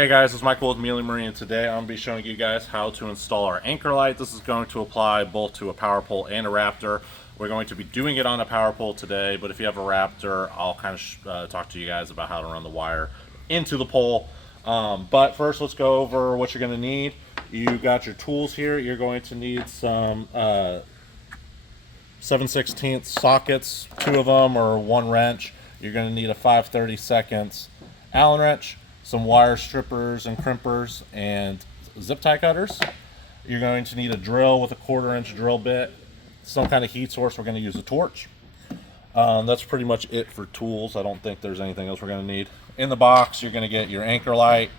Hey guys, it's Michael with Mealey Marine, and today I'm going to be showing you guys how to install our anchor light. This is going to apply both to a power pole and a Raptor. We're going to be doing it on a power pole today, but if you have a Raptor, I'll kind of talk to you guys about how to run the wire into the pole. But first, let's go over what you're going to need. You got your tools here. You're going to need some 7/16 sockets, 2 of them, or 1 wrench. You're going to need a 5/32 Allen wrench, some wire strippers and crimpers, and zip tie cutters. You're going to need a drill with a 1/4 inch drill bit, some kind of heat source. We're going to use a torch. That's pretty much it for tools. I don't think there's anything else we're going to need. In the box, you're going to get your anchor light,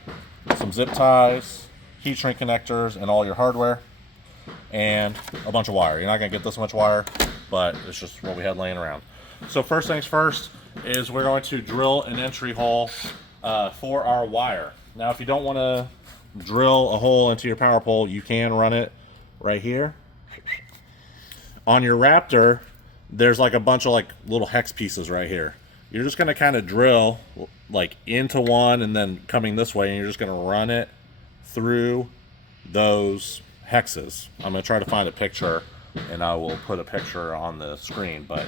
some zip ties, heat shrink connectors, and all your hardware, and a bunch of wire. You're not going to get this much wire, but it's just what we had laying around. So first things first is we're going to drill an entry hole for our wire. Now, if you don't want to drill a hole into your power pole, you can run it right here. On your Raptor, there's like a bunch of like little hex pieces right here. You're just going to kind of drill like into one and then coming this way, and you're just going to run it through those hexes. I'm going to try to find a picture, and I will put a picture on the screen, but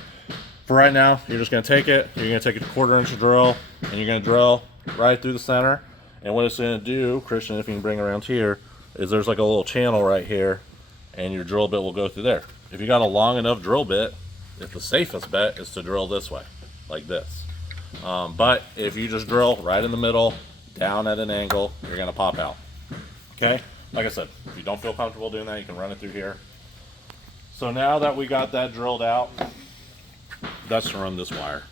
for right now, you're just going to take it, you're going to take a 1/4 inch drill, and you're going to drill right through the center. And what it's going to do, Christian, if you can bring around here, is there's like a little channel right here, and your drill bit will go through there. If you got a long enough drill bit, the safest bet is to drill this way, like this. But if you just drill right in the middle, down at an angle, you're going to pop out. Okay? Like I said, if you don't feel comfortable doing that, you can run it through here. So now that we got that drilled out, that's to run this wire.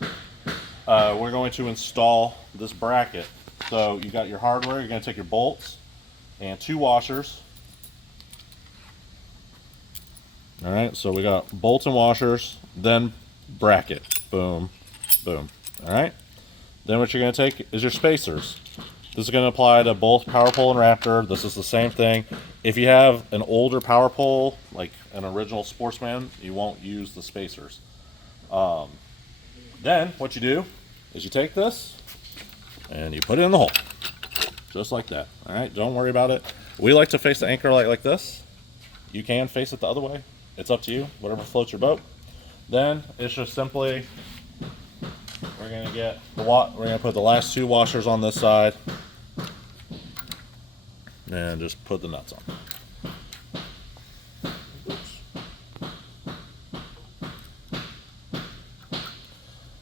We're going to install this bracket. So you got your hardware, you're going to take your bolts and 2 washers. Alright, so we got bolts and washers, then bracket. Boom, boom. Alright? Then what you're going to take is your spacers. This is going to apply to both power pole and Raptor. This is the same thing. If you have an older power pole, like an original Sportsman, you won't use the spacers. Then what you do is you take this and you put it in the hole, just like that. All right, don't worry about it. We like to face the anchor light like this. You can face it the other way. It's up to you, whatever floats your boat. Then it's just simply, we're gonna put the last 2 washers on this side and just put the nuts on.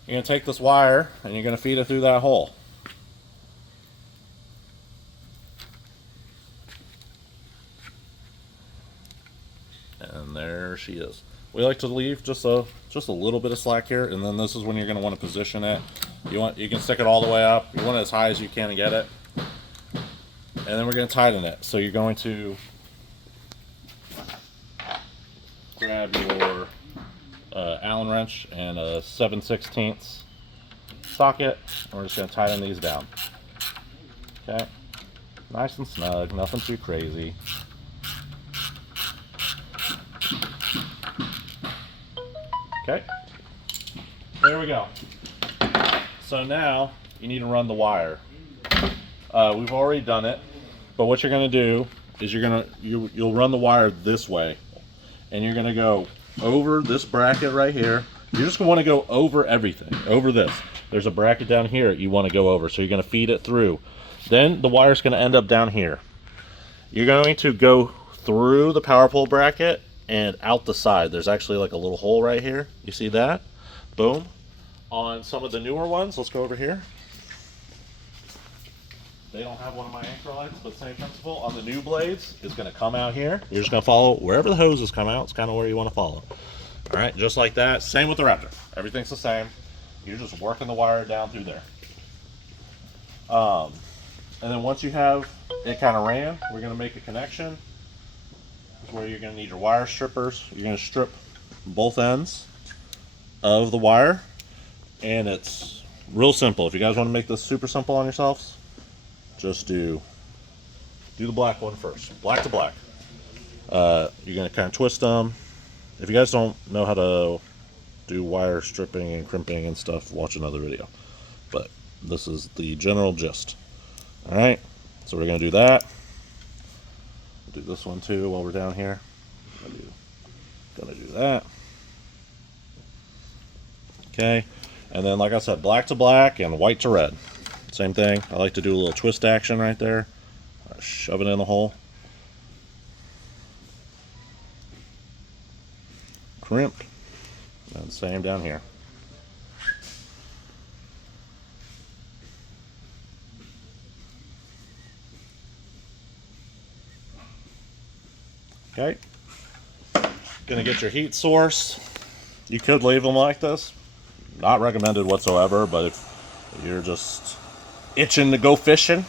You're going to take this wire and you're going to feed it through that hole. And there she is. We like to leave just a little bit of slack here, and then this is when you're going to want to position it. You can stick it all the way up. You want it as high as you can to get it. And then we're going to tighten it. So you're going to grab your Allen wrench and a 7/16 socket, and we're just going to tighten these down. Okay, nice and snug, nothing too crazy. Okay, there we go. So now you need to run the wire. We've already done it, but what you're going to do is you'll run the wire this way, and you're going to go over this bracket right here. You're just going to want to go over everything, over this. There's a bracket down here you want to go over, so you're going to feed it through. Then the wire's going to end up down here. You're going to go through the power pole bracket and out the side. There's actually like a little hole right here. You see that? Boom. On some of the newer ones, let's go over here. They don't have one of my anchor lights, but same principle. On the new blades, it's going to come out here. You're just going to follow wherever the hoses come out. It's kind of where you want to follow. All right, just like that. Same with the Raptor. Everything's the same. You're just working the wire down through there. And then once you have it kind of ran, we're going to make a connection. This is where you're going to need your wire strippers. You're going to strip both ends of the wire. And it's real simple. If you guys want to make this super simple on yourselves, just do the black one first, black to black. You're going to kind of twist them. If you guys don't know how to do wire stripping and crimping and stuff, watch another video. But this is the general gist. Alright, So we're going to do that. We'll do this one too while we're down here. Gonna do that. Okay, and then like I said, black to black and white to red. Same thing. I like to do a little twist action right there. Shove it in the hole. Crimp. And same down here. Okay. Gonna get your heat source. You could leave them like this. Not recommended whatsoever, but if you're just itching to go fishing,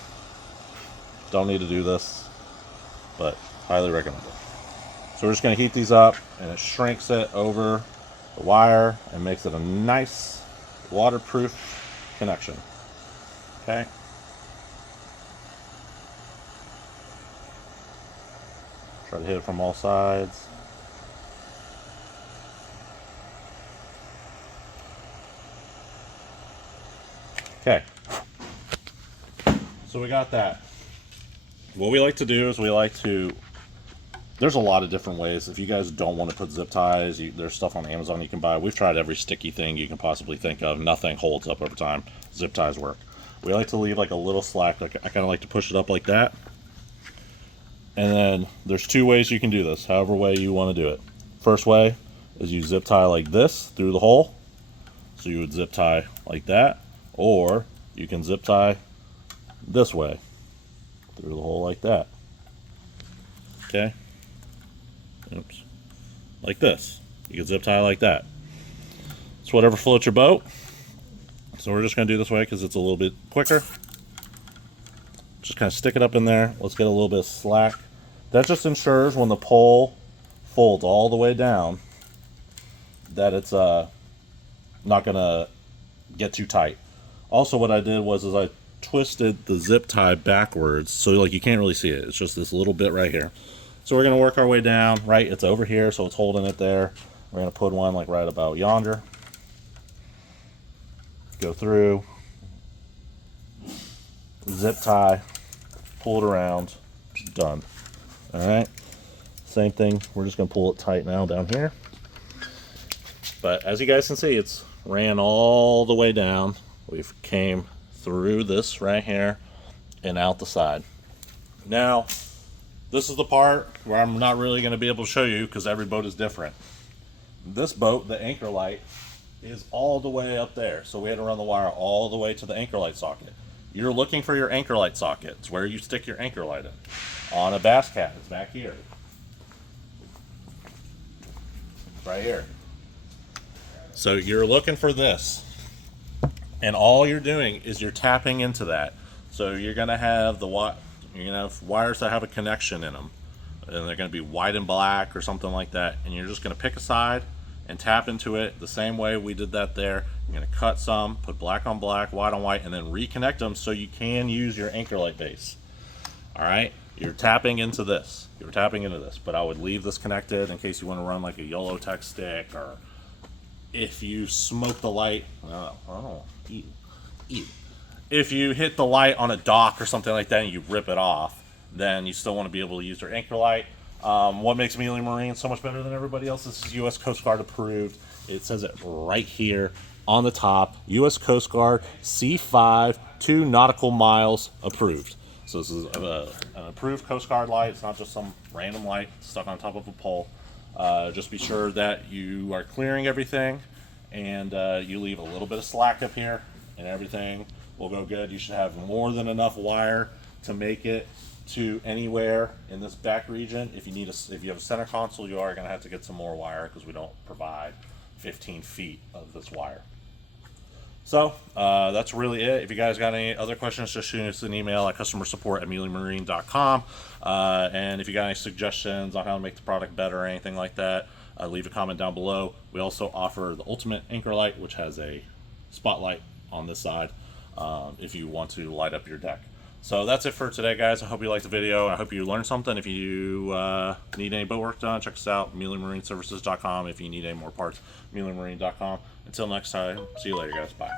don't need to do this, but highly recommended. So we're just gonna heat these up, and it shrinks it over the wire and makes it a nice waterproof connection. Okay. Try to hit it from all sides. Okay, so we got that. What we like to do is there's a lot of different ways. If you guys don't want to put zip ties, there's stuff on Amazon you can buy. We've tried every sticky thing you can possibly think of. Nothing holds up over time. Zip ties work. We like to leave like a little slack. Like I kind of like to push it up like that. And then there's two ways you can do this, however way you want to do it. First way is you zip tie like this through the hole. So you would zip tie like that. Or you can zip tie this way through the hole like that. Okay. Oops. Like this. You can zip tie like that. It's whatever floats your boat. So we're just going to do this way because it's a little bit quicker. Just kind of stick it up in there. Let's get a little bit of slack. That just ensures when the pole folds all the way down that it's not going to get too tight. Also, what I did was I twisted the zip tie backwards, so like you can't really see it. It's just this little bit right here. So we're going to work our way down, right? It's over here, so it's holding it there. We're going to put one like right about yonder. Go through. Zip tie. Pull it around. Done. Alright. Same thing. We're just going to pull it tight now down here. But as you guys can see, it's ran all the way down. We've came through this right here and out the side. Now, this is the part where I'm not really going to be able to show you because every boat is different. This boat, the anchor light, is all the way up there. So we had to run the wire all the way to the anchor light socket. You're looking for your anchor light socket. It's where you stick your anchor light in. On a bass cat, it's back here. Right here. So you're looking for this. And all you're doing is you're tapping into that. So you're going to have wires that have a connection in them. And they're going to be white and black or something like that. And you're just going to pick a side and tap into it the same way we did that there. You're going to cut some, put black on black, white on white, and then reconnect them so you can use your anchor light base. Alright? You're tapping into this. You're tapping into this. But I would leave this connected in case you want to run like a YOLO tech stick, or if you smoke the light. If you hit the light on a dock or something like that and you rip it off, then you still want to be able to use your anchor light. What makes Mealey Marine so much better than everybody else? This is U.S. Coast Guard approved. It says it right here on the top. U.S. Coast Guard C5 2 nautical miles approved. So this is an approved Coast Guard light. It's not just some random light stuck on top of a pole. Just be sure that you are clearing everything, and you leave a little bit of slack up here, and everything will go good. You should have more than enough wire to make it to anywhere in this back region. If you have a center console, you are going to have to get some more wire because we don't provide 15 feet of this wire. So that's really it. If you guys got any other questions, just shoot us an email at customersupport@mealeymarine.com. And if you got any suggestions on how to make the product better or anything like that, leave a comment down below. We also offer the ultimate anchor light, which has a spotlight on this side if you want to light up your deck. So that's it for today, guys. I hope you liked the video. I hope you learned something. If you need any boat work done, check us out, MealeyMarineServices.com. If you need any more parts, MealeyMarine.com. Until next time, see you later, guys. Bye.